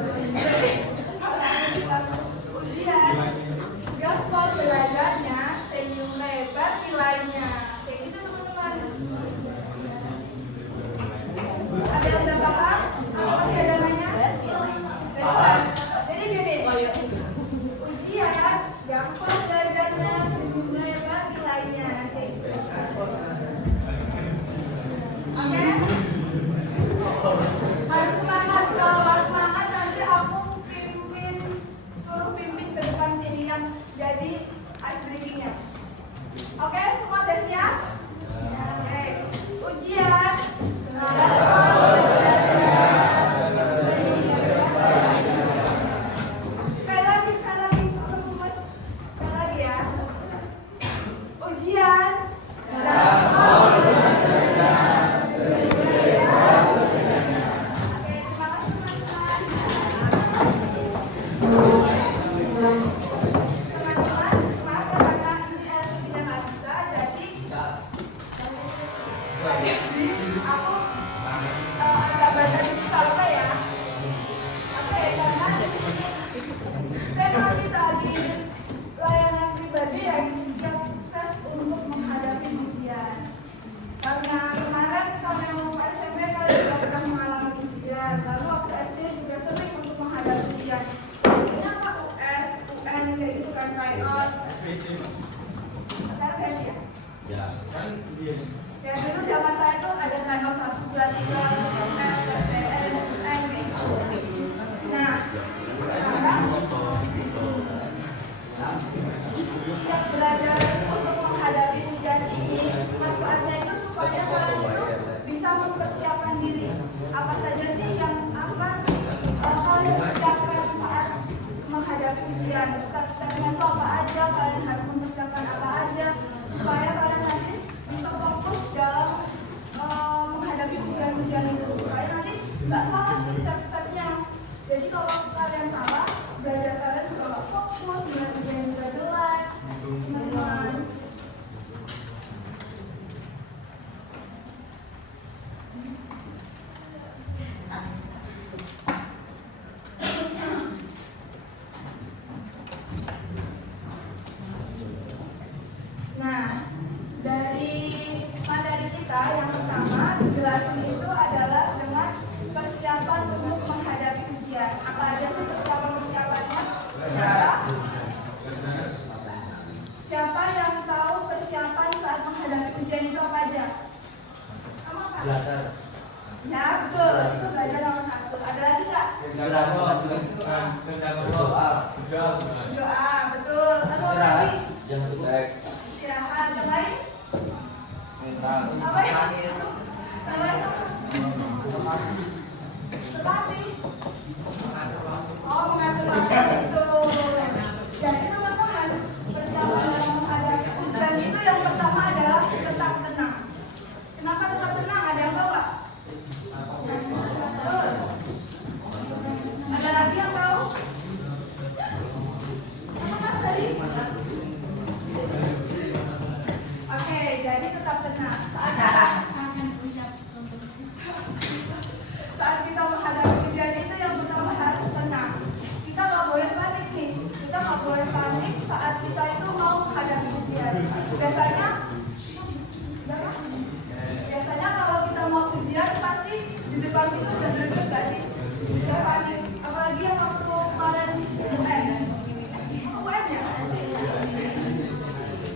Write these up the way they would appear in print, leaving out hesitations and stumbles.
Jadi kalau kita ujian, gaspol belajarnya, senyum lebar nilainya. Kayak gitu teman-teman. Ada yang udah paham? Apa masih ada nanya? Jadi gini, ujian, gaspol belajarnya, senyum lebar nilainya. Kayak gitu. Oke? Harus semangat, kalau semangat nanti aku suruh pimpin ke depan sini yang jadi ice breaking-nya. Oke, semua udah siap? Oke. Ujian. Sekali lagi, Mas. Sekali lagi ya. Ujian. Ya dulu zaman saya itu ada tryout 1, 2, 3, SPTN, UN gitu. Nah, sekarang yang belajar untuk menghadapi ujian ini, manfaatnya itu supaya kalian itu bisa mempersiapkan diri. Apa saja sih yang akan kalian persiapkan saat menghadapi ujian? Step-stepnya itu apa aja? Kalian harus mempersiapkan apa aja supaya kalian nanti bisa fokus dalam menghadapi ujian-ujian itu, supaya nanti nggak salah di step-stepnya. Jadi kalau kalian salah, belajar kalian juga nggak fokus, dengan ujian juga jelek, teman-teman. Nah, dari materi kita yang pertama dijelasin itu adalah dengan persiapan untuk menghadapi ujian. Apa aja sih persiapan-persiapannya? Siapa yang tahu persiapan saat menghadapi ujian itu apa aja? Kamu kan? Ya betul, itu belajar nomor 1. Ada lagi nggak? Doa, betul. Atau apa lagi? Istirahat, yang lain? Apa ya? Yang lain apa? Seperti? Oh, mengatur waktu, betul. Jadi teman-teman, persiapan dalam menghadapi ujian itu yang pertama adalah tetap tenang. Kenapa tetap tenang? Ada yang tahu nggak? Ada lagi yang tahu? Apa Mas tadi? Oke, jadi tetap tenang. Saat kita menghadapi ujian itu yang pertama harus tenang. Kita nggak boleh panik nih. Kita nggak boleh panik saat kita itu mau menghadapi ujian. Biasanya kalau kita mau ujian pasti di depan itu udah duduk nggak sih? Udah panik. Apalagi yang waktu kemarin UN ya.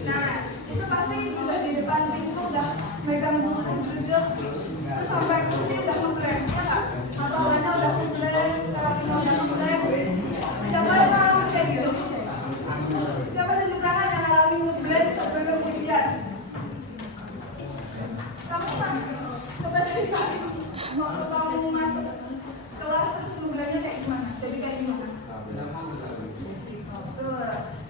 Nah, itu pasti udah di depan pintu udah megang buku duduk, terus sampai kursi udah ngeblank, ya nggak? Hafalannya udah ngeblank, terasnya udah ngeblank. Siapa yang ngalamin kayak gitu? Siapa tunjuk tangan yang ngalamin ngeblank sebelum ujian? Kamu Mas, coba dari tadi waktu kamu masuk kelas terus ngeblanknya kayak gimana? Jadi kayak gimana?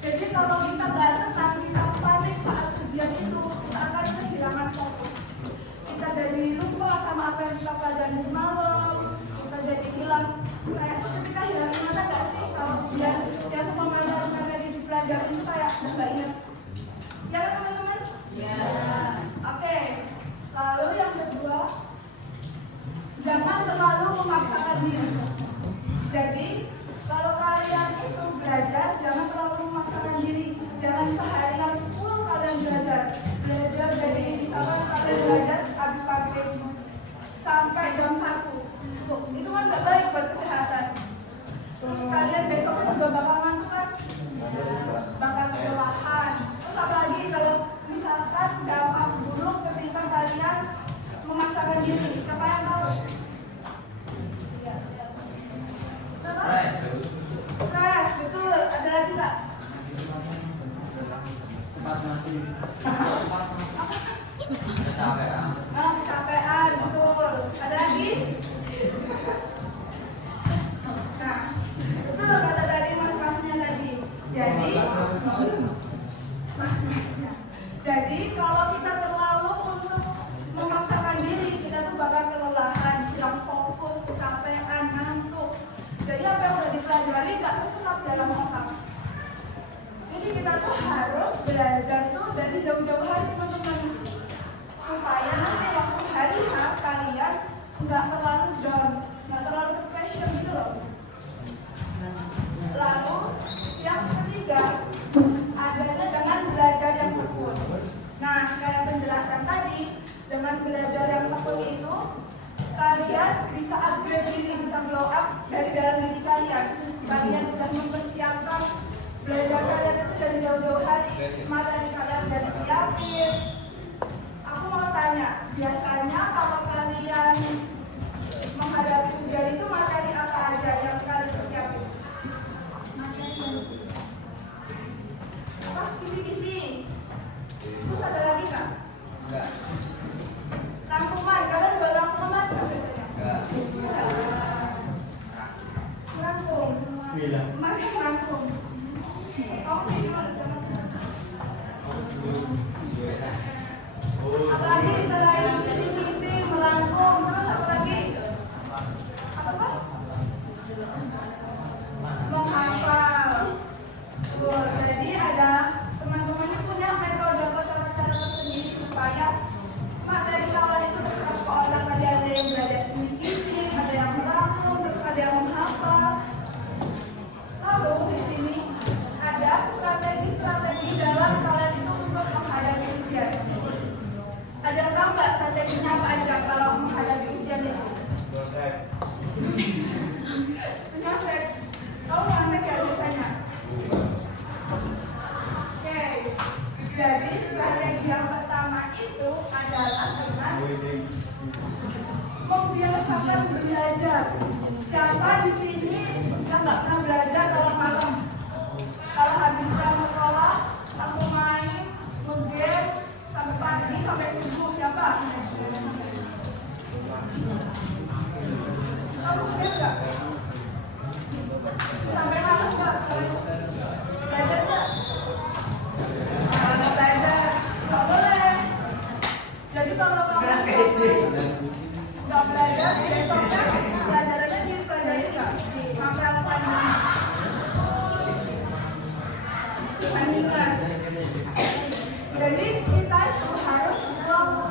Jadi kalau kita nggak tenang, kita panik saat ujian itu, kita akan kehilangan fokus. Kita jadi lupa sama apa yang kita pelajari semalam. Kita jadi hilang, kayak seketika hilang ingatan nggak sih? Kalau ujian, ya semua materi dipelajari itu kayak nggak ingat. Ya kan teman-teman? Ya. Oke. Lalu yang kedua, jangan terlalu memaksakan diri. Jadi kalian besoknya juga bakal ngantuk kan, bakal kelelahan. Terus apalagi kalau misalkan dampak buruk ketika kalian memaksakan diri, siapa yang tahu? Stres, betul. Ada lagi nggak? Kecapean, betul. Ada lagi? Nah, betul kata tadi mas-masnya tadi. Jadi, mas-masnya. Jadi kalau kita terlalu untuk memaksakan diri, kita tuh bakal kelelahan, hilang fokus, kecapean, ngantuk. Jadi apa yang udah dipelajari gak terserap dalam otak. Jadi kita tuh harus belajar tuh dari jauh-jauh hari teman-teman, supaya nanti waktu hari H kalian nggak terlalu down, nggak terlalu terpressure gitu loh. Lalu yang ketiga, adanya dengan belajar yang tekun. Nah, kayak penjelasan tadi, dengan belajar yang tekun itu kalian bisa upgrade diri, bisa blow up dari dalam diri kalian. Kalian sudah mempersiapkan belajar kalian itu dari jauh-jauh hari, materi kalian udah disiapin. Aku mau tanya, biasanya kalau kalian menghadapi ujian itu materi apa aja yang kalian persiapin? Apa? Kisi-kisi. Terus ada lagi nggak? Enggak. Rangkuman, kalian buat rangkuman nggak biasanya? Enggak. Rangkum. Masih rangkum. Kamu gimana? Apalagi selain kisi-kisi, merangkum, terus apa lagi? Apa Mas? Menghafal. Jadi ada teman-temannya punya metode atau cara-cara tersendiri supaya materi kalian itu terserap ke otak. Ada yang belajar kisi-kisi, ada yang merangkum, terus ada yang menghafal. Lalu di sini ada strategi-strategi dalam kalian itu untuk menghadapi ujian. Ada yang tahu nggak strateginya apa aja kalau menghadapi ujian itu? Penyontek. Kamu nyontek ya biasanya? Oke. Jadi strategi yang pertama itu adalah dengan membiasakan belajar. Siapa di sini yang nggak pernah belajar kalau malam? Kalau habis pulang sekolah langsung main, nge-game sampai pagi, sampai subuh, siapa? Kamu nge-game nggak? Sampai malam nggak? Belajar nggak? Nggak belajar, nggak boleh. Jadi kalau kamu nggak belajar, besoknya pelajarannya dipelajarin nggak? Sampai selanjutnya. Bandingan. Jadi kita itu harus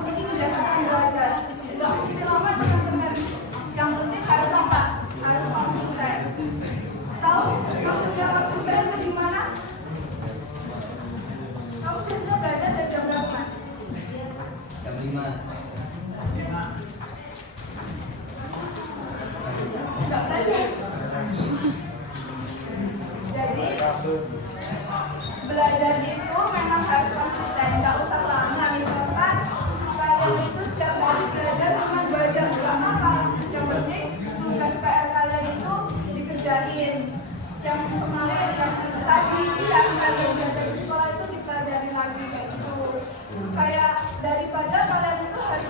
jadi kebiasaan belajar. Tidak mesti lama teman-teman. Yang penting harus apa? Harus konsisten. Tahu maksudnya konsisten itu gimana? Kamu biasanya belajar dari jam berapa Mas? Jam 5. Nggak belajar. Jadi belajar itu memang harus konsisten, nggak usah lama. Misalkan kalian itu setiap hari belajar cuma 2 jam, nggak apa-apa. Yang penting tugas PR kalian itu dikerjain. Yang semalam, yang tadi siang kalian belajar di sekolah itu dipelajari lagi kayak gitu. Kayak daripada kalian itu hari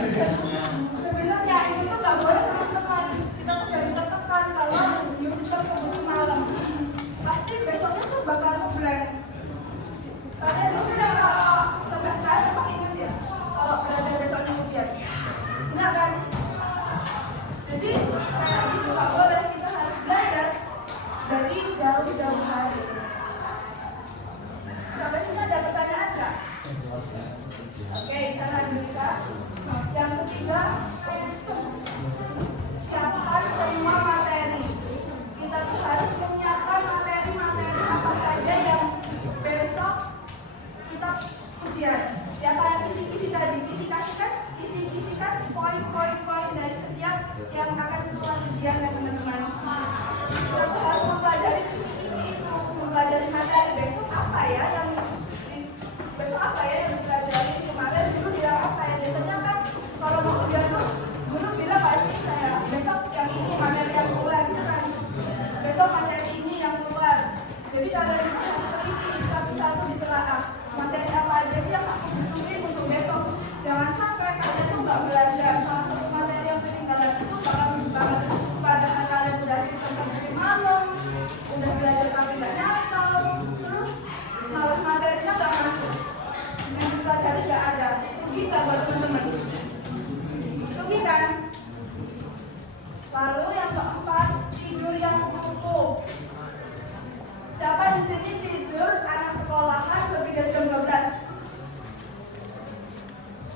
Sebenarnya itu tuh nggak boleh teman-teman. Kita tuh jadi tertekan kalau new system keburu malam. Pasti besoknya tuh bakal blank. Karena di sini kalau sistem SKS emang ingat ya, kalau belajar besoknya ujian. Enggak kan? Jadi kayak gitu nggak boleh. Kita harus belajar dari jauh-jauh hari. Sampai sini ada pertanyaan nggak? Oke, saya lanjutkan. Yang ketiga, siapkan semua materi. Kita tuh harus menyiapkan materi-materi apa saja yang besok kita ujian. Ya kayak kisi-kisi tadi, isi-kisikan poin-poin dari setiap yang akan keluar ujian ya teman-teman. Kita tuh harus mempelajari kisi-kisi itu, mempelajari materi besok apa ya yang dipelajari. Kemarin dulu bilang apa ya, biasanya kan kalau mau ujian tuh guru bilang pasti kayak besok yang ini materi yang keluar gitu kan, besok materi ini yang keluar. Jadi kalian itu harus teliti satu-satu ditelaah materi apa aja sih yang aku butuhin untuk besok. Jangan sampai kalian tuh nggak belajar salah satu materi yang ketinggalan itu bakal banget, padahal kalian udah sistem kerja malam, udah belajar tapi nggak nyantol, terus malah materinya nggak masuk, yang dipelajari nggak ada. Rugi nggak buat teman-teman? Rugi kan? Lalu yang keempat, tidur yang cukup. Siapa di sini tidur anak sekolahan lebih dari jam 12?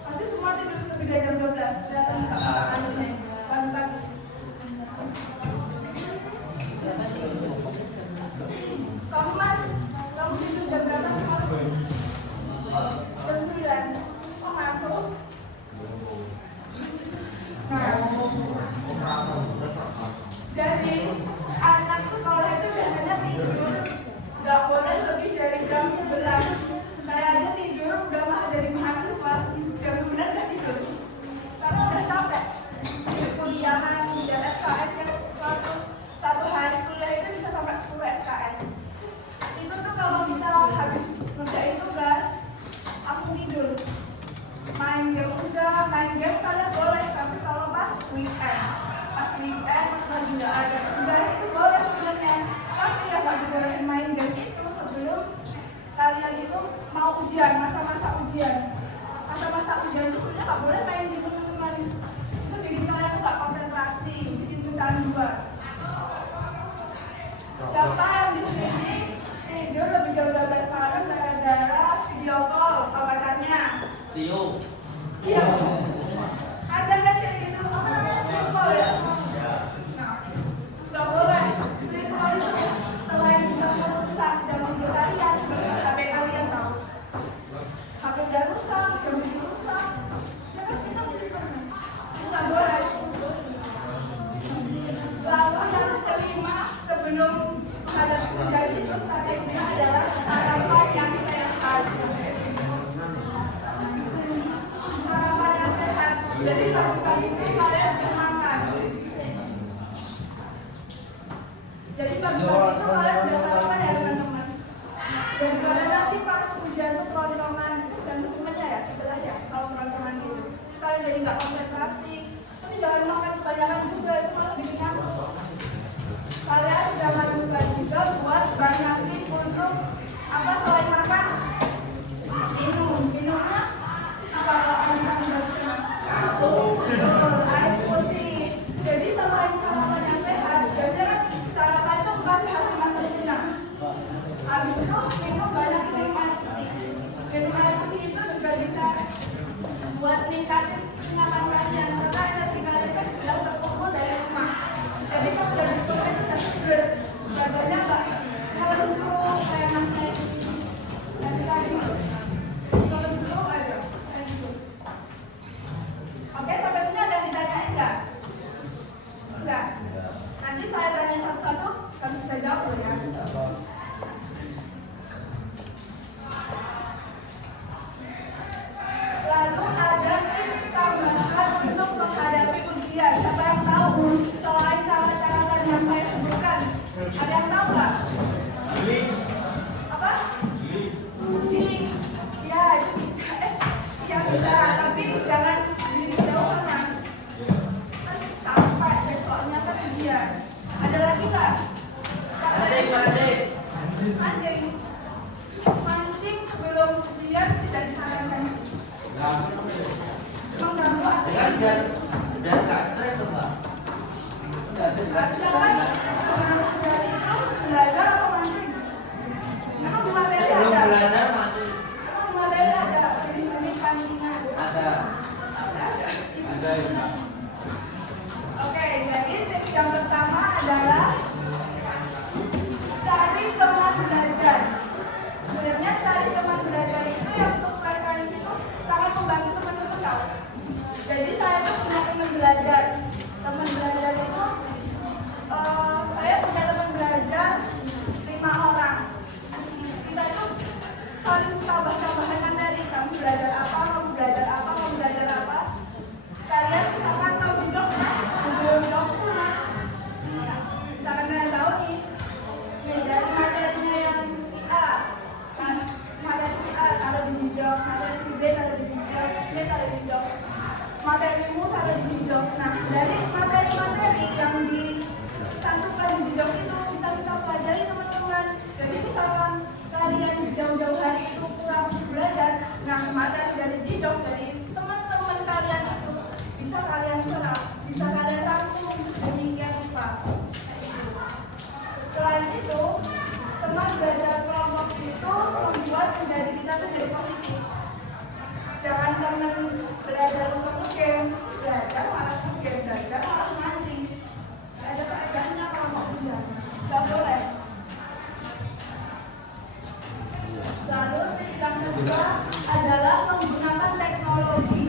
Pasti semua tidur lebih dari jam 12. Kelihatan nggak anunya? Pagi-pagi. Kamu Mas, kamu tidur jam berapa semalam? Jam 9. Oh ngantuk? Nah, jadi anak sekolah itu biasanya tidur nggak boleh lebih dari jam 11. Saya aja tidur udah mah jadi mahasiswa jam 9 udah tidur karena udah capek kuliahan, ujian SKS ya, satu hari kuliah itu bisa sampai 10 SKS. Itu tuh kalau kita habis ngerjain tugas langsung tidur. Main game udah, main game kalian boleh, tapi kalau pas weekend pas lagi nggak ada tugas itu boleh sebenarnya, tapi ya nggak dibolehin main game itu sebelum kalian itu mau ujian, masa-masa ujian itu sebenarnya nggak boleh main game teman-teman. Itu bikin kalian tuh nggak konsentrasi, bikin kecanduan. Siapa yang di sini tidur lebih jam 12 malam gara-gara video call sama pacarnya? Rio. Iya. Ada kan kayak gitu? Apa namanya? Simple ya? Nah, nggak boleh. Simple itu selain bisa merusak jam kerja kalian, merusak HP kalian tahu. HP udah rusak, jam kerja rusak. Ya kan kita simple. Itu nggak boleh. Lalu yang kelima, sebelum menghadapi ujian itu strateginya adalah sarapan yang sehat. Sarapan yang sehat. Jadi pagi-pagi itu kalian bisa makan. Jadi pagi-pagi itu kalian udah sarapan ya teman-teman. Daripada nanti pas ujian tuh keroncongan, itu gantung temennya ya sebelah ya kalau keroncongan gitu. Sekalian jadi nggak konsentrasi. Tapi jangan makan kebanyakan juga, itu malah bikin ngantuk. Kalian jangan lupa juga buat banyakin untuk apa selain makan, minumnya apa kalau air putih. Jadi selain sarapan yang sehat, biasanya kan sarapan itu kasih hati masa kenyang. Habis itu minum banyak minum air putih. Minum air putih itu juga bisa buat ningkatin ingatan kalian, karena energi kalian kan sudah terkumpul dari rumah. Jadi pas udah di sekolah itu udah seger. biar nggak stres tuh Mbak. Nggak ada Harusnya kan sebelum ujian itu belajar apa mancing? Emang di materi sebelum ada? belajar masih Emang di materi ada jenis-jenis pancingan? ada. Ada ya. Oke, jadi tips yang pertama adalah cari teman belajar. Sebenarnya cari teman belajar itu yang sefrekuensi itu sangat membantu teman-teman tahu. Jadi saya tuh punya teman belajar. Teman belajar itu saya punya teman belajar 5 orang. Kita itu saling tambah-tambahan materi. Kamu belajar apa, kamu belajar apa, kamu belajar apa. Kalian misalkan tahu jidok Google Document. Misalkan kalian tahu nih dari materinya yang si A, materi si A taruh di jidok, materi si B taruh di jidok, C taruh di jidok, materimu taruh di jidok. Nah, dari materi-materi yang dicantumkan di jidok itu bisa kita pelajari teman-teman. Jadi misalkan kalian jauh-jauh hari itu kurang belajar, nah materi dari jidok dari teman-teman kalian itu bisa kalian serap, bisa kalian rangkum demikian rupa. Selain itu, teman belajar kelompok itu membuat menjadi kita menjadi positif. Jangan teman belajar untuk game, belajar malah game, belajar malah mancing. Gak ada faedahnya kalau mau ujian, gak boleh. Lalu yang kedua adalah menggunakan teknologi.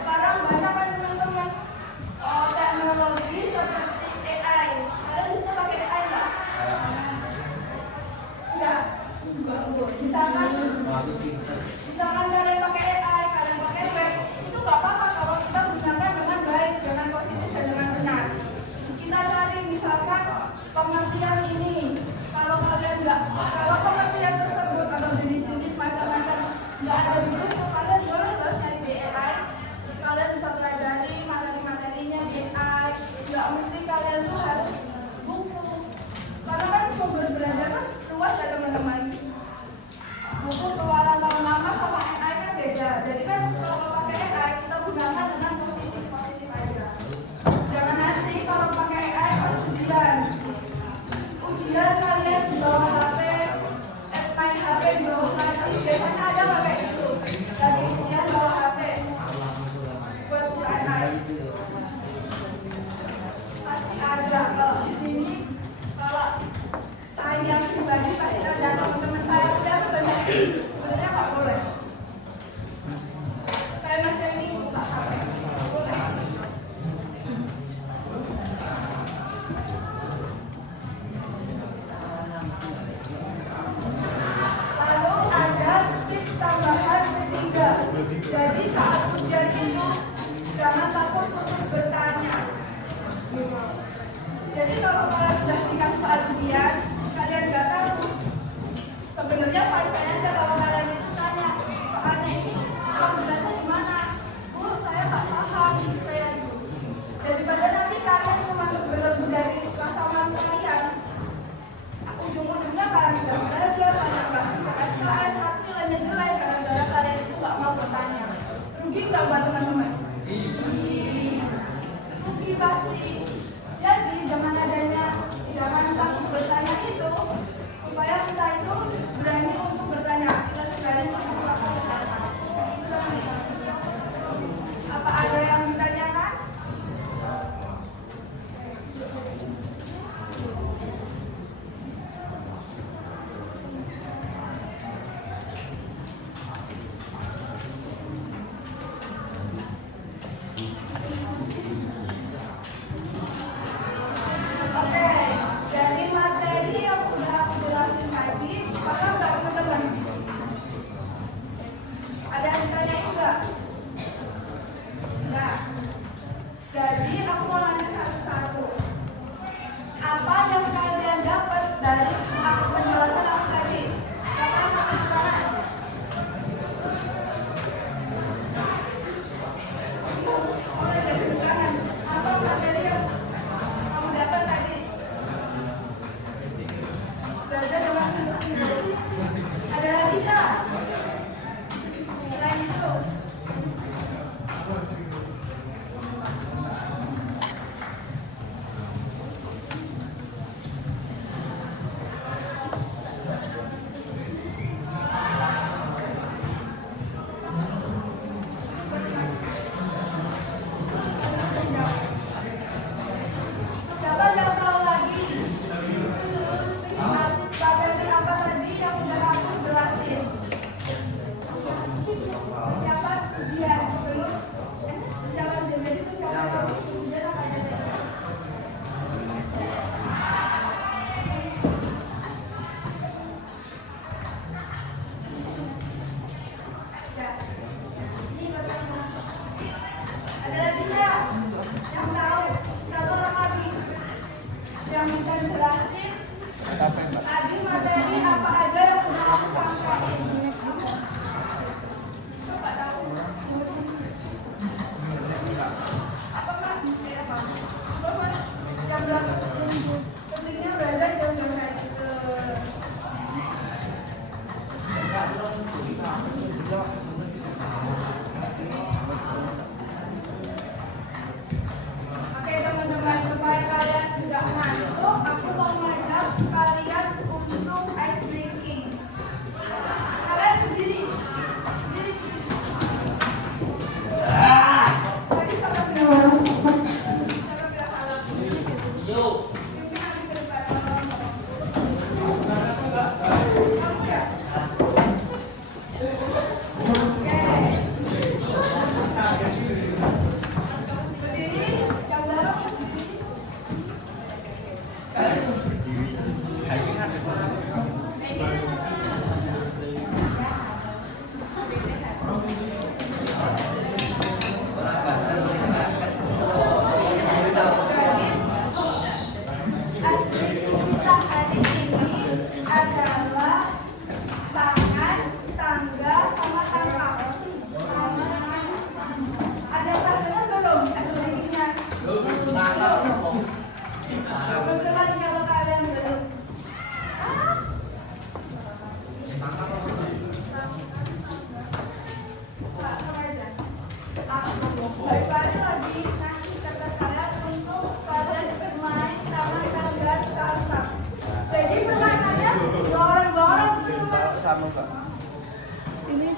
Sekarang banyak kan teman-teman teknologi seperti AI. Kalian bisa pakai AI nggak? Enggak. Misalkan kalian pakai AI, kalian pakai web, itu nggak apa-apa kalau kita gunakan dengan baik, dengan positif dan dengan benar. Kita cari misalkan pengertian ini. Kalau pengertian tersebut atau jenis-jenis macam-macam nggak ada di buku, kalian boleh loh cari di AI. Kalian bisa pelajari materi-materinya di AI. Nggak mesti kalian tuh harus buku. Karena kan sumber belajar kan luas ya teman-teman. Buku keluaran tahun lama sama AI kan beda. Jadi kan kalau pakai AI kita gunakan dengan positif aja. Jangan nanti kalau pakai AI pas ujian kalian di bawah HP, main HP di bawah ngaji, biasanya ada nggak kayak gitu? Lagi ujian bawa HP buat AI. Pasti ada. Kalau di sini, kalau saya pribadi pasti ada. Teman-teman saya udah banyak sebenarnya nggak boleh. Kayak Mas ini buka HP, nggak boleh. Lalu ada tips tambahan ketiga. Jadi saat ujian itu jangan takut untuk bertanya. Jadi kalau kalian sudah dikasih soal ujian, kalian nggak tahu. Sebenarnya paling aja kalau kalian itu tanya soalnya ini kalau jelasnya di mana? Bu, saya nggak paham kayak itu. Daripada nanti kalian cuma berbelenggu dari pasangan kalian, ujung-ujungnya kalian nggak belajar, kalian nggak sisa SKS, tapi nilainya jelek gara-gara kalian itu nggak mau bertanya. Rugi nggak buat teman-teman? Rugi pasti. Jadi jangan takut bertanya itu supaya kita itu berani untuk bertanya. Kita berani untuk bertanya. Apa ada yang ditanyakan? Oke, jadi materi yang udah aku jelasin tadi, paham nggak teman-teman? Ada yang ditanya juga? Enggak. Jadi aku mau nanya satu-satu. Apa yang kalian dapat dari penjelasan aku tadi? Siapa yang mau angkat tangan? Boleh deh.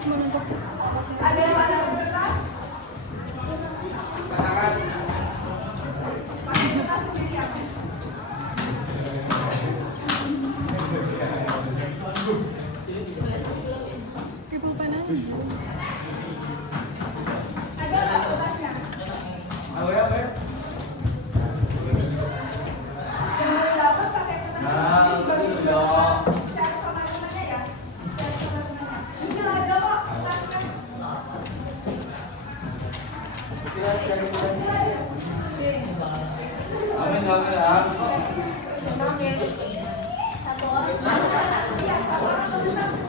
Ada yang ada kertas? Pakai kertas sendiri ya, Mas? Ada nggak kertasnya? Yang belum dapat pakai kertas sendiri. Share sama temannya ya. Share sama temannya. Kecil aja kok kertasnya. Kecil aja. Oke. Satu orang. Iya, satu orang kertas kecil.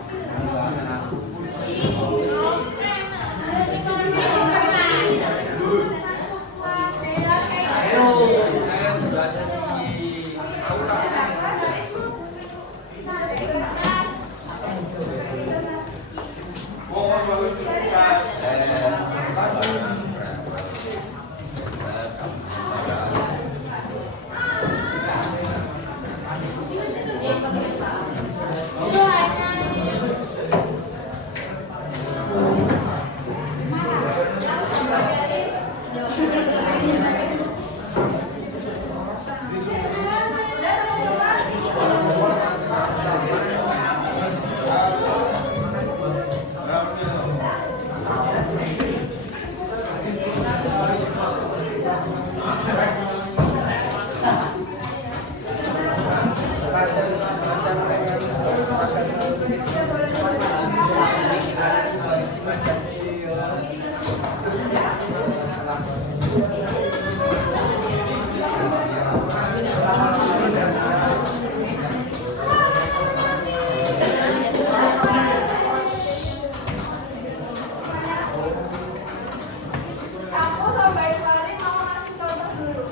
Aku sama Islani mau ngasih contoh dulu.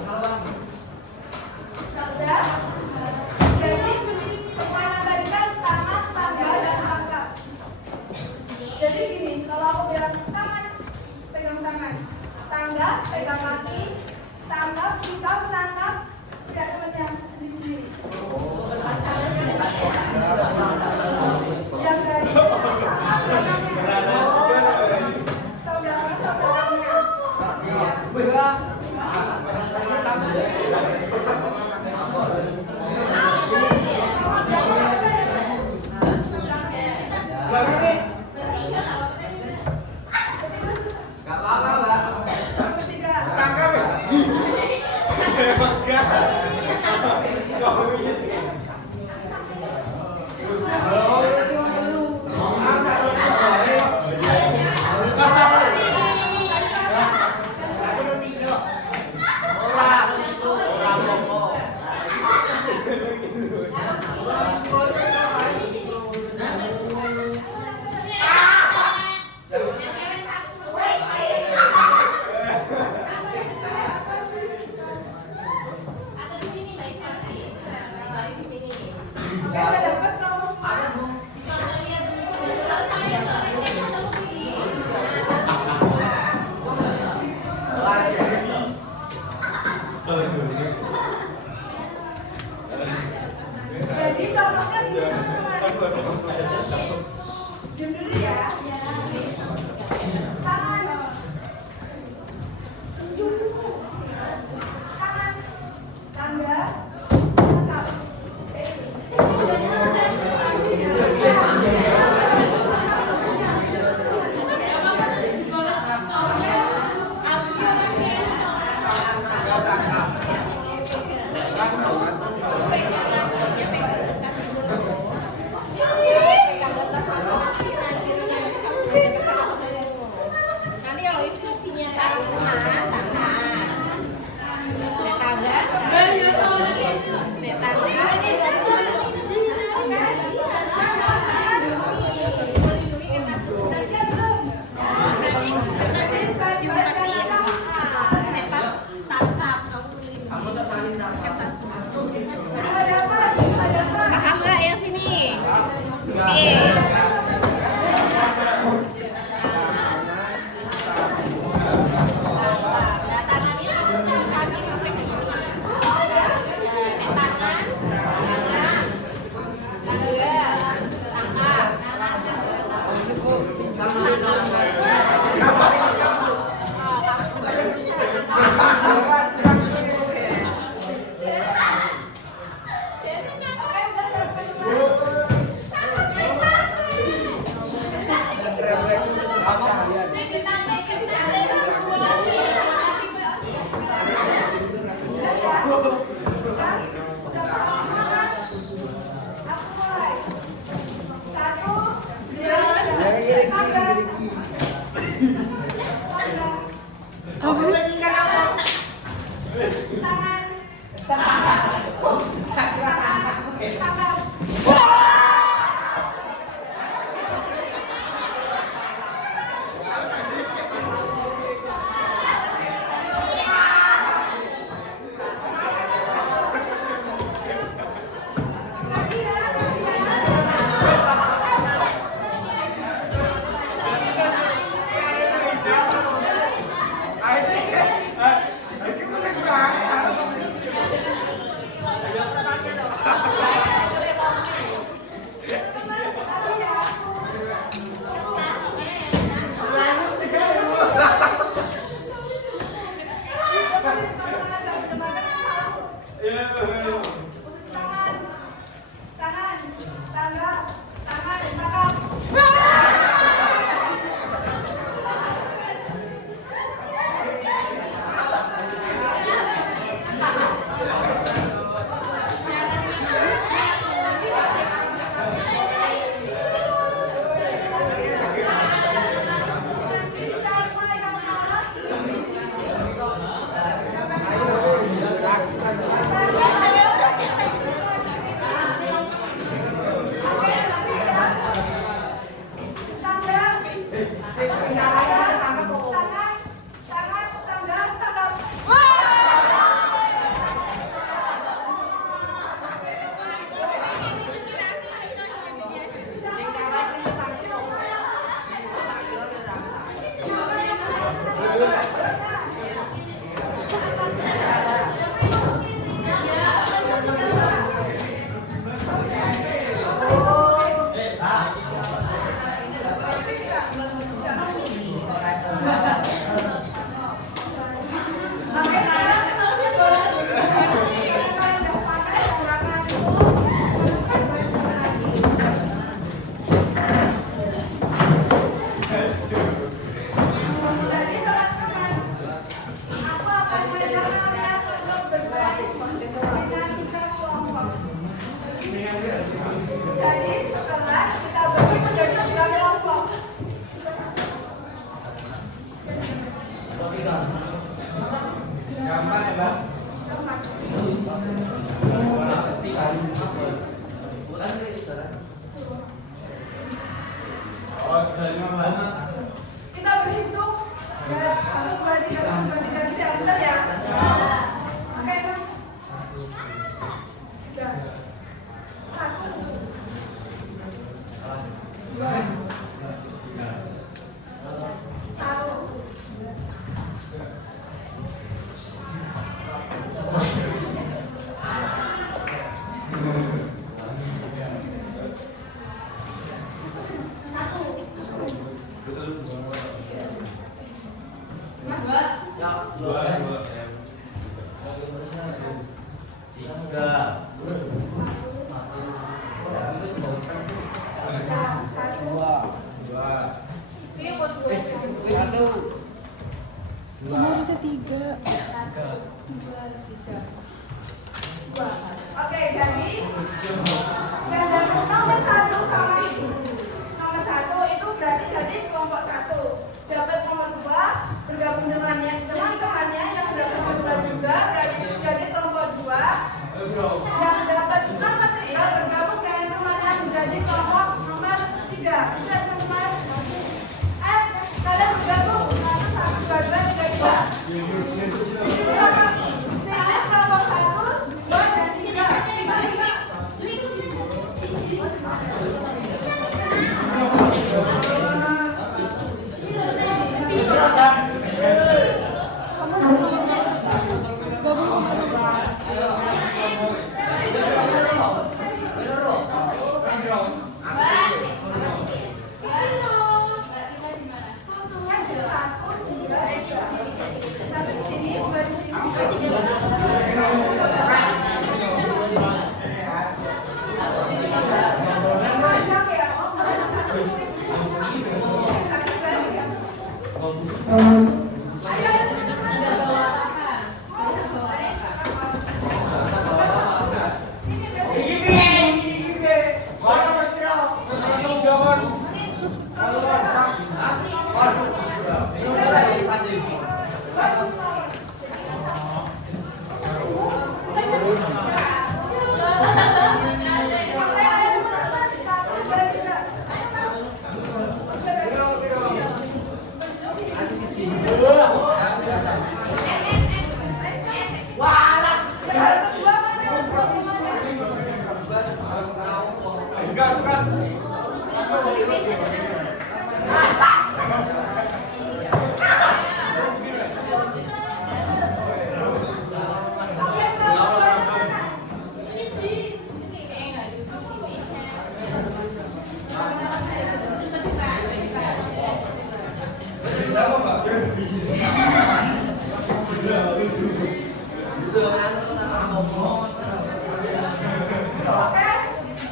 Sabda. Jadi kemana tadi kan tangan, tangga, dan angkat. Jadi gini, kalau aku bilang tangan, pegang tangan. Tangga, pegang kaki. Tangga, kita menangkap pihak temannya sendiri-sendiri. Yang dari saudara-saudaranya. Jadi contohnya gini teman-teman. Diam dulu ya. Tangan. Tangan. Tangga. Tangkap. Paham nggak yang sini? Nih. Tangan Kita berhitung. Ya, 1, 2, 3, 1, 2, 3, 3. Bentar ya. Oke, Bang. 3. 1. 2. 1. Harusnya 3. Oke, jadi yang dapat nomor 1 sama ini. Nomor 1 itu berarti jadi kelompok 1. Dapat nomor 2 bergabung dengannya teman-temannya yang dapat nomor 2 juga berarti jadi kelompok 2. Yang dapat nomor 3 bergabung dengan temannya menjadi kelompok nomor 3. Bisa teman-teman? Kalian bergabung 1, 2, 3, 4. Saya kelompok 1, 2, dan 3. Sampai di sini. Oke?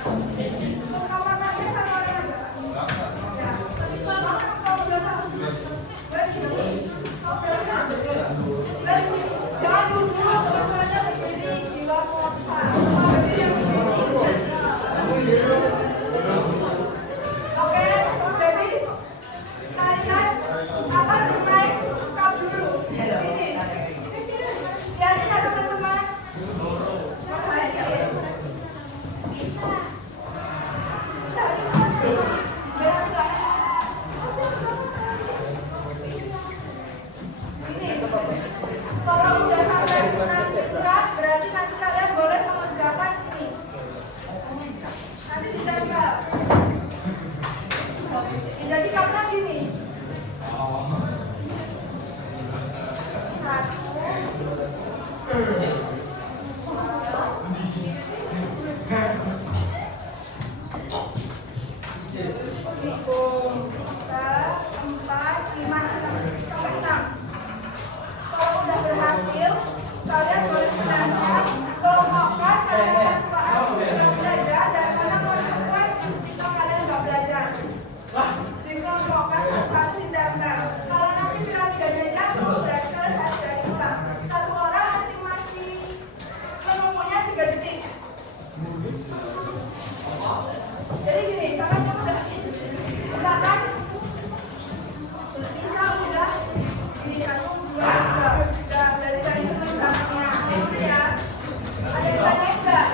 Untuk kamar mandi sama ada nggak? Ya. Kalau udah tahu. Dari sini. Dari sini. Jangan duduk, keduanya berdiri, jiwa memaksa. Berdiri yang berdiri. Oke, jadi kalian akan naik cup dulu. Ini. Jadi teman-teman. Kalau udah sampai berat, berarti nanti kalian boleh mengerjakan ini. Nanti ditempel. Jadi karena gini. Empat, lima, sampai enam. Kalau udah berhasil, kalian boleh belajar. Kalau mau kan, kalian belajar dan mana konsekuensi jika kalian nggak belajar. Dikelompokkan satu ditempel. Kalau nanti piramidanya jatuh, berarti kalian harus dari ulang. Satu orang masing-masing menemunya 3 detik. Jadi gini, caranya udah misalkan bisa udah ini 1, 2, 3 dari tadi teman belakangnya ya. Ada yang tanya enggak?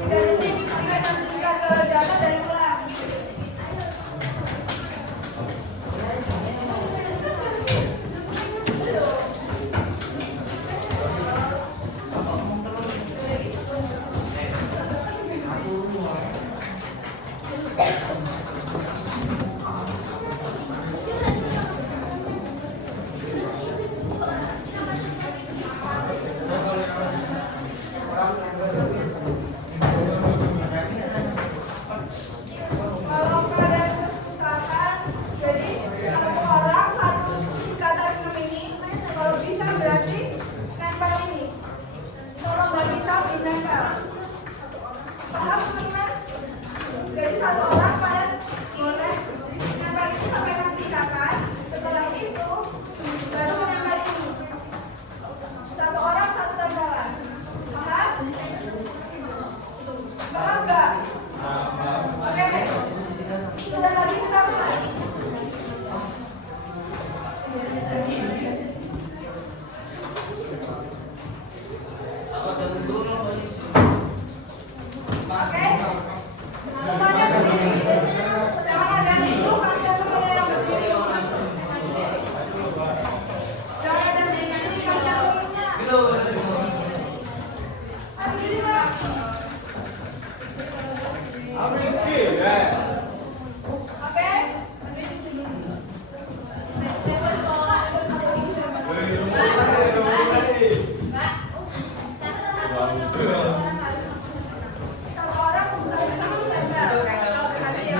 Tiga detik, tiga jatuh dari ulang. Kalau kalian kesusahan, jadi satu orang satu ikatan ini. Kalau bisa berarti nempel ini. Kalau nggak bisa nempel. Paham teman-teman? Jadi satu orang kalian boleh nempel ini sampai nanti ikatan. Setelah itu baru nempel ini. Satu orang satu tempelan. Paham? Paham nggak? Oke, sudah lagi kita mulai. Oke, semuanya berdiri. Jangan ada yang duduk, kasihan teman yang berdiri. Jangan ada yang berdiri, kasihan temannya. Berdiri, Pak. Oke. Satu orang bisa menang, kalau berhasil.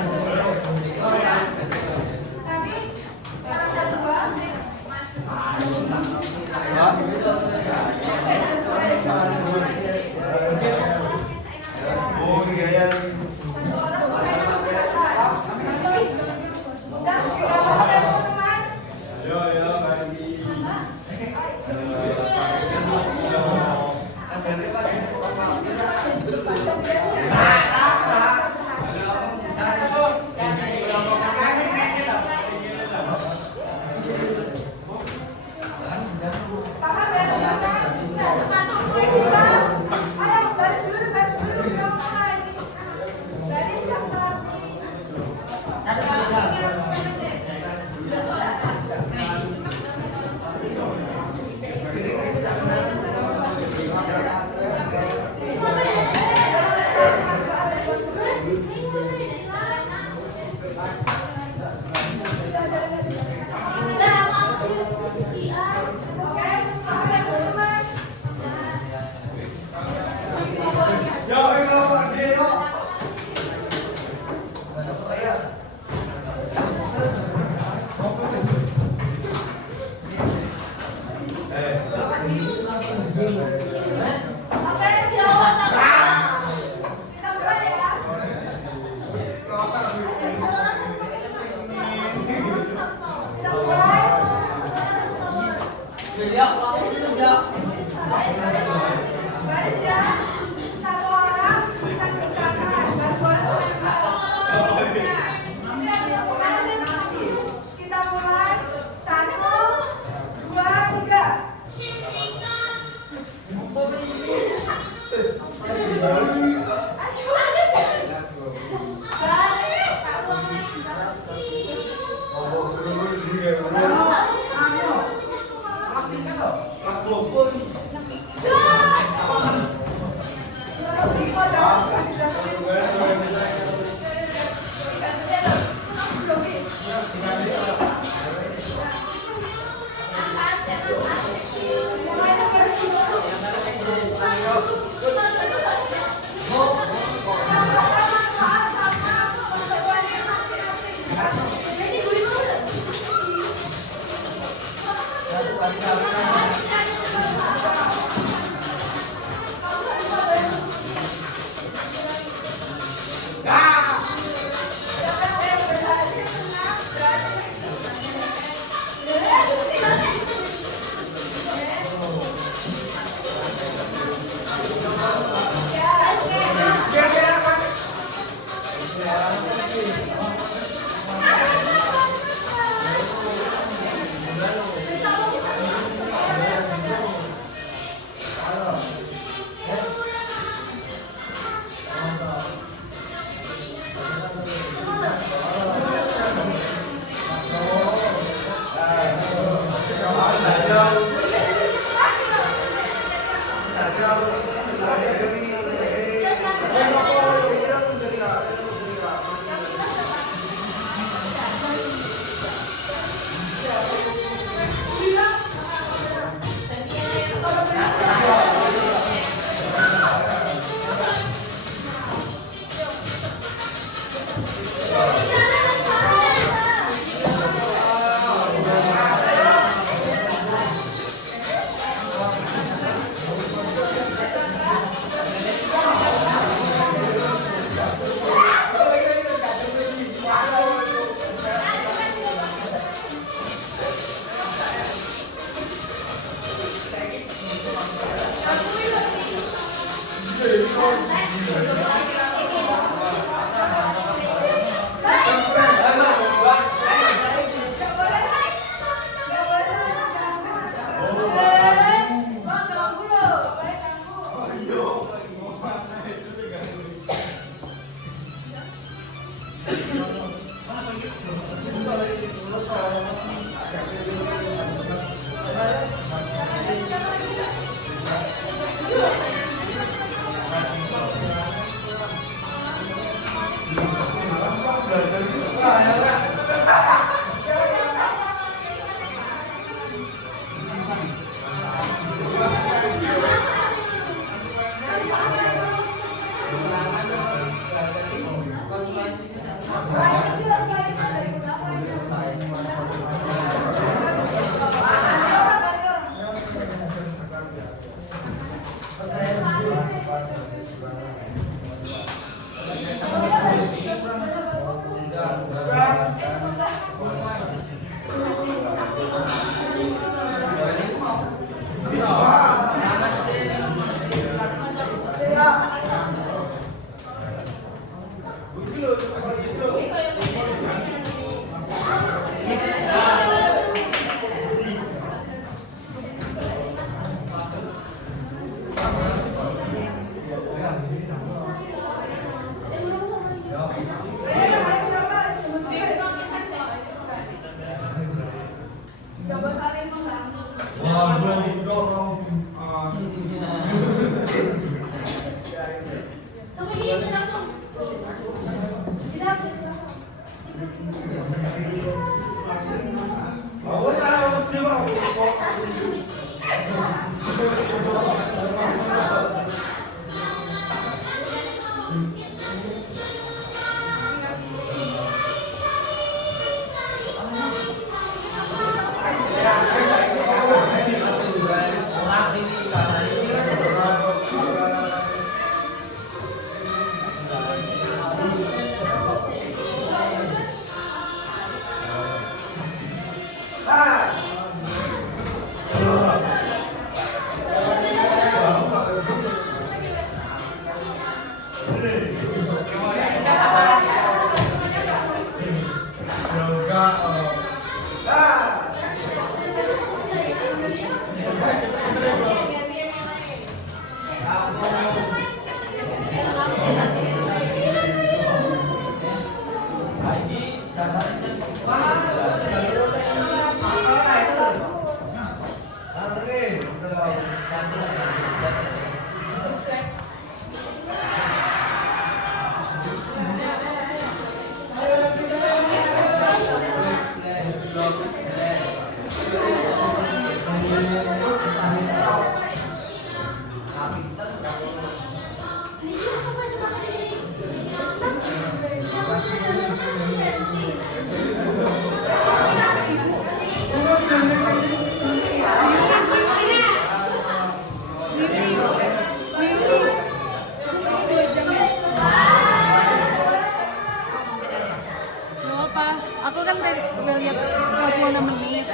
Aku kan tadi udah lihat 26 menit.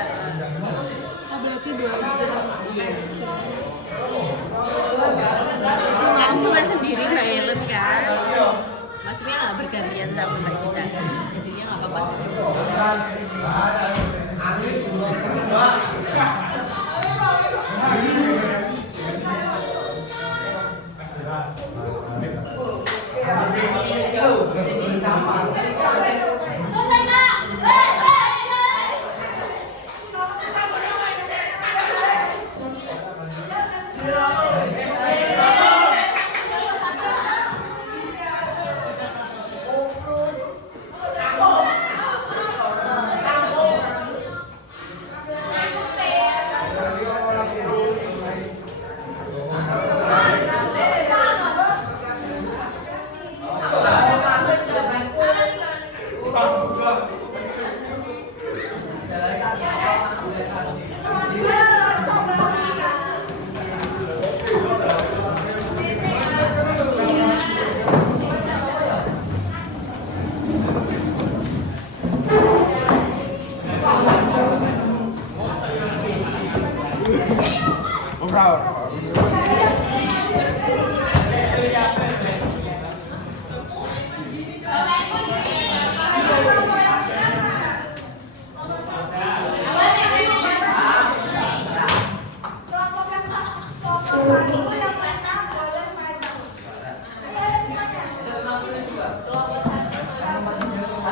Oh, berarti 2 jam. Iya. Kan cuma sendiri Mbak Ellen kan. Maksudnya nggak bergantian sama Mbak Gita. Jadinya nggak apa-apa sih.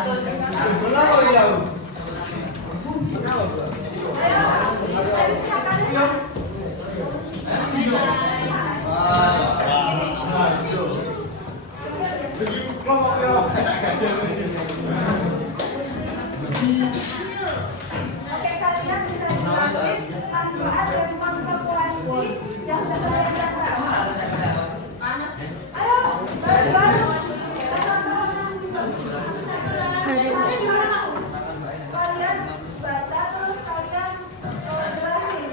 Oke, kalian bisa jelasin manfaat dan konsekuensi yang terbayang. Ayo, baru-baru. Kalian baca terus kalian jelasin.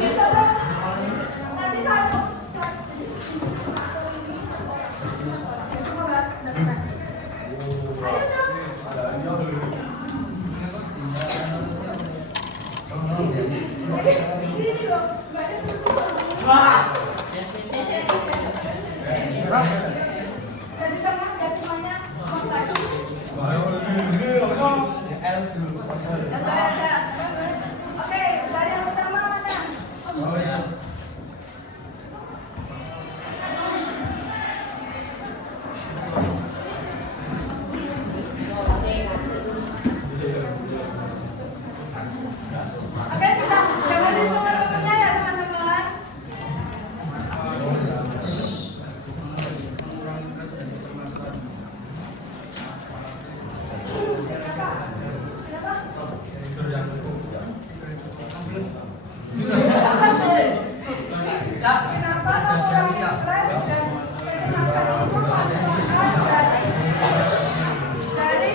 Bisa dong. Nanti satu. Ayo dong. Sini dong. Jadi tengah ya semuanya. Oke, dari yang pertama mana? Oke, kita dengerin teman-temannya ya teman-teman. Kenapa mengurangi stres dan kecemasan itu manfaat dari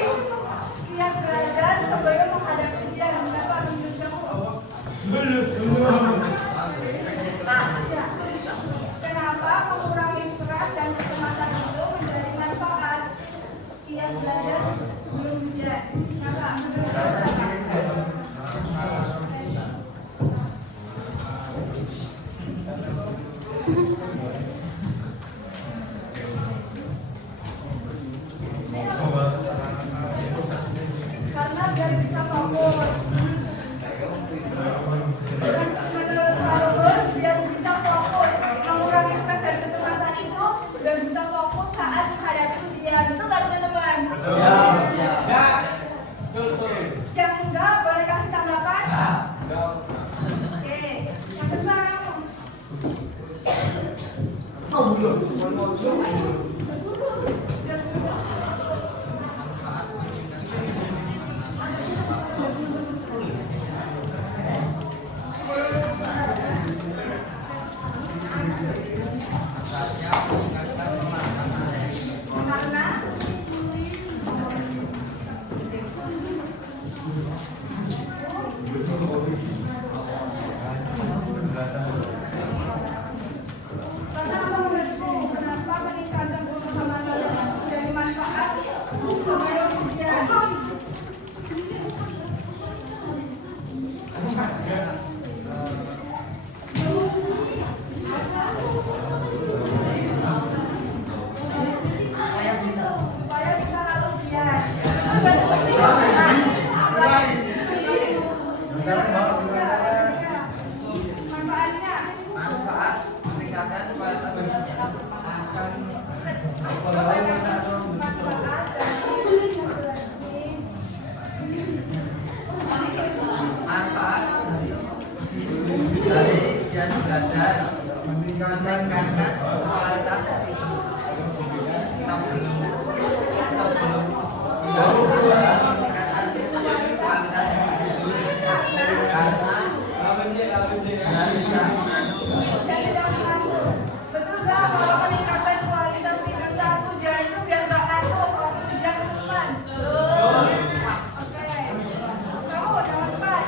siap belajar sebelum menghadapi ujian? Kenapa menunjukkan? Kenapa mengurangi stres dan kecemasan itu menjadi manfaat siap belajar sebelum ujian? Kenapa? Karena biar bisa fokus. Menurut Paulus, biar bisa fokus mengurangi stres dan kecemasan itu biar bisa fokus saat menghadapi ujian. Betul nggak teman-teman? Yang enggak boleh kasih tanggapan? Oke, yang benar. Karena apa menurutku? Kenapa meningkatkan pemahaman dari manfaat sebelum ujian? Supaya bisa lalu ujian. Manfaatnya. Manfaat meningkatkan kualitas manfaat dari ujian belajar meningkatkan kualitas sebelum meningkatkan kualitas karena bisa Betul nggak kalau meningkatkan kualitas tingkat 1 ujian itu biar nggak ngantuk waktu ujian ke depan? Oke. Kamu udah manfaat?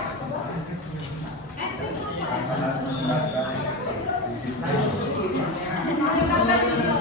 Meningkatkan isi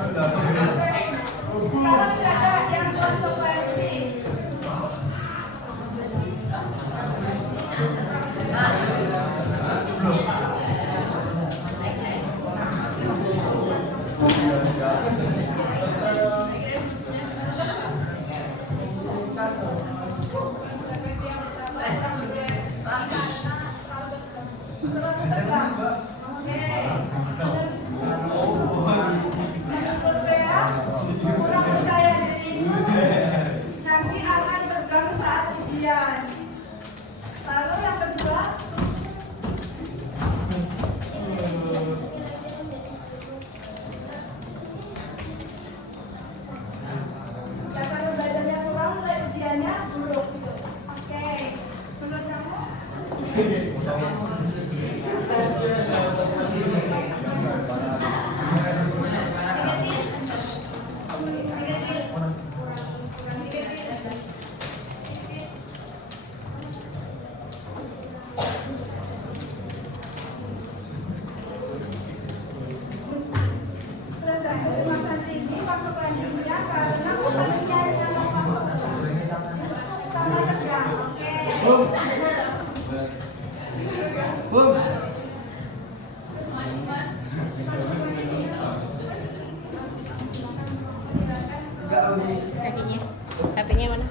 Sekarang cara yang konsekuensi. Kurang percaya diri nanti akan terganggu saat ujian. Lalu yang kedua, cara belajarnya kurang, nilai ujiannya buruk gitu. Oke, menurut kamu? Tergantung kemasan tinggi, konsekuensinya karena kondisinya sama tegang. Oke. Kakinya. Kakinya mana?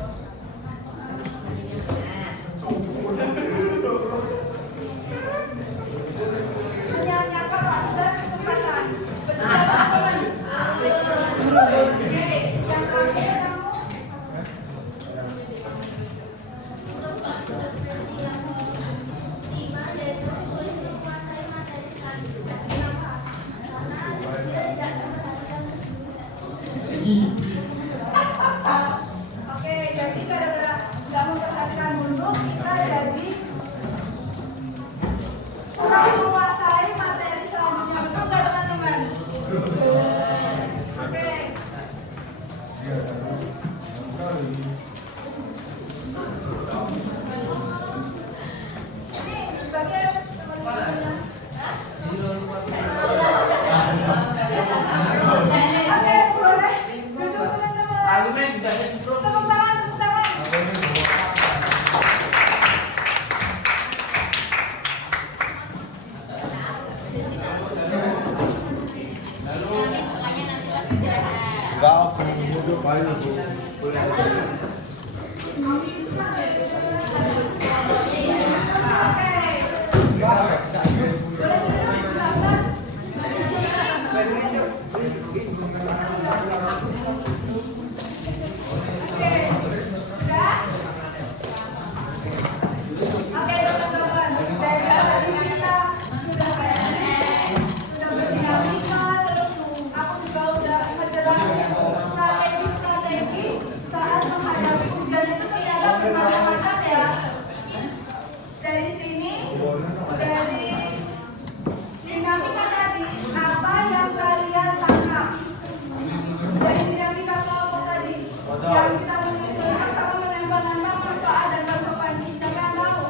Hanya Pak sudah kesempatan. Betul teman-teman. Oke, yang terakhir kamu. Oke, jadi gara-gara nggak memperhatikan dulu, kita jadi kurang menguasai materi selanjutnya. Betul nggak teman-teman? Oke. Ini sebagai teman-teman. Oke, boleh duduk teman-teman. Tepuk tangan, tepuk tangan. Oke teman-teman, dari tadi kita sudah berdinamika, terus aku juga udah ngejelasin strategi saat menghadapi ujian itu ternyata bermacam-macam ya. Dari sini, dari dinamika tadi, apa yang kalian tangkap? Dari dinamika kelompok tadi, yang kita menyusunkan sama menembak-nembak manfaat dan konsekuensi. Siapa yang tahu?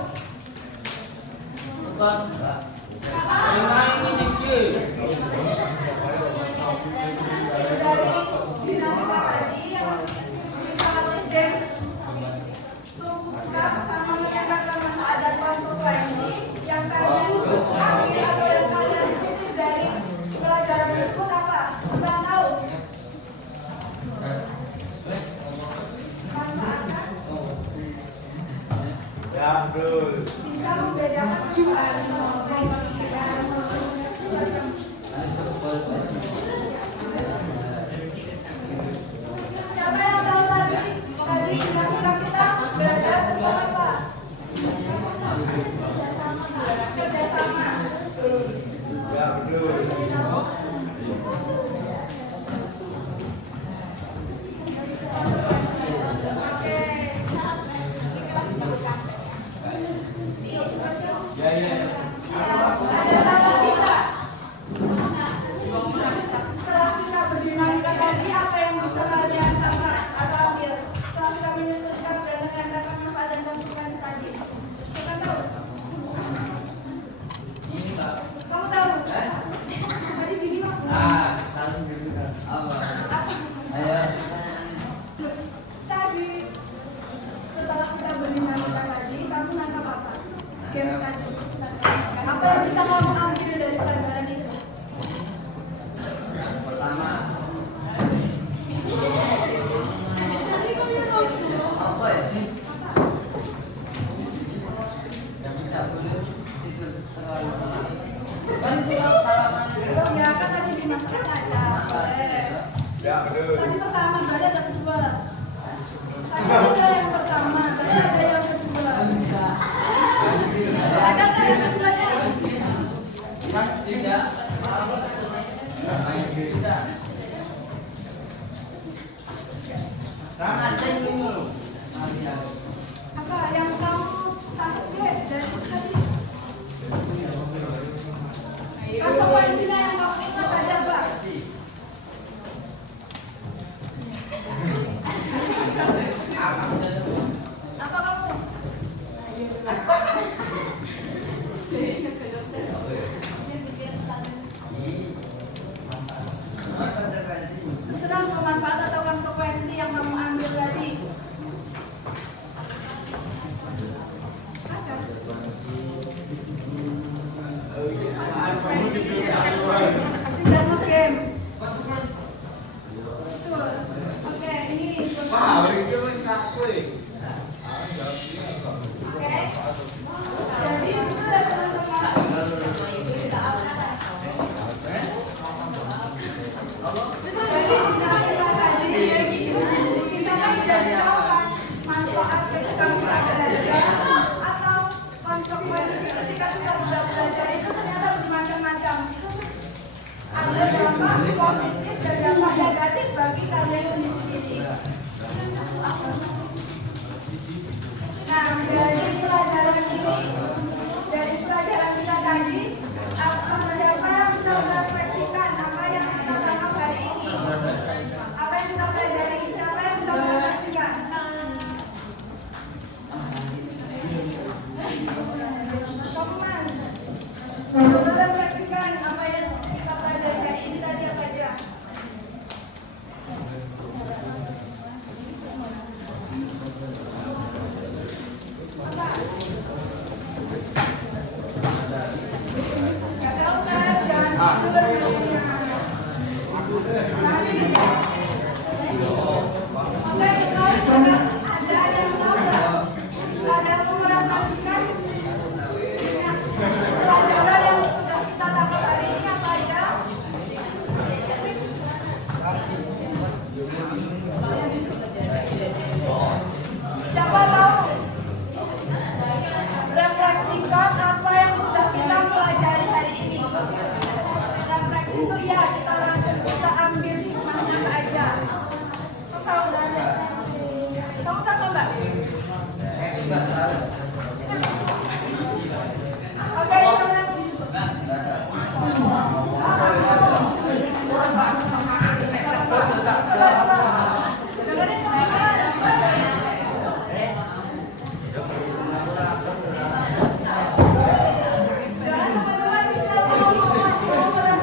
Dari dinamika tadi yang kita James tumbuhkan sama menembakkan manfaat dan konsekuensi yang kalian ambil atau yang kalian ikuti dari pelajaran tersebut apa? Siapa yang tahu? Manfaatkan bisa membedakan siapa yang tahu tadi? Tadi dinamika kita belajar tentang apa? Kerjasama. Oke. Tadi pertama, berarti ada kedua. Tadi ada yang pertama, berarti ada yang kedua. Ada nggak yang keduanya? Apa yang kamu tangkap dari tadi? Konsekuensinya yang kamu ingat aja, Pak. Apa kamu? Terserah manfaat atau konsekuensi yang kamu ambil tadi. Ada. Tidak mau game. Betul. Oke, ini. Oke. Jadi itu ya teman-teman. Jadi kita kan jadi tahu kan manfaat ketika kita belajar atau konsekuensi ketika kita sudah belajar itu ternyata bermacam-macam. Ada dampak positif dan dampak negatif bagi kalian sendiri. Nah, dari pelajaran ini, dari pelajaran kita tadi, siapa yang bisa merefleksikan apa yang kita tangkap hari ini? Apa yang kita pelajari? Siapa yang bisa merefleksikan? Teman, coba refleksikan apa yang kita pelajari hari ini tadi apa aja? Gak tahu kan? Jangan tidur. Oke, ada yang tahu nggak? Ada yang mau merefleksikan? Pelajaran yang sudah kita tangkap hari ini apa aja? Siapa tahu? Refleksikan apa yang sudah kita pelajari hari ini. Refleksi itu ya kita ambil hikmahnya aja. Kamu tahu nggak? Kamu tahu nggak? Oke, dengerin teman-teman. Dan teman-teman bisa merefleksikan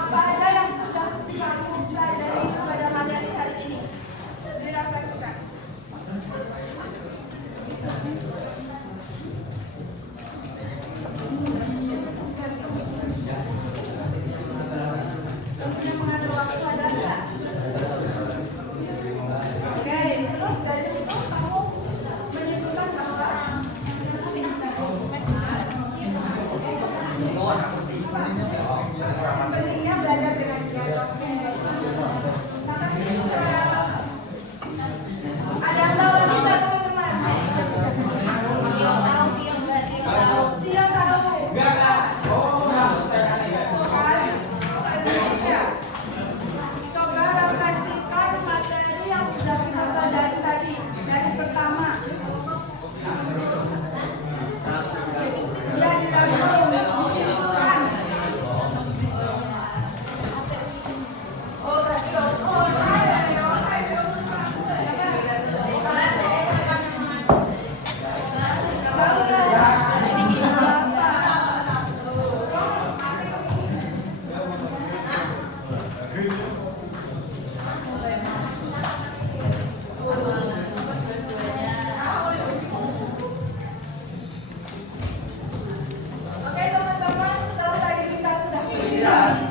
apa aja yang sudah kamu pelajari pada materi hari ini. Direfleksikan. Yang mengatur waktu ada nggak? Oke, terus dari situ kamu menyimpulkan bahwa pentingnya belajar dengan giat. Ada yang tahu lagi nggak teman-teman? Dia tahu. Coba refleksikan materi yang sudah kita pelajari tadi. Dari pertama. Dia dirangkum, disimpulkan. Oke teman-teman, setelah tadi kita sudah belajar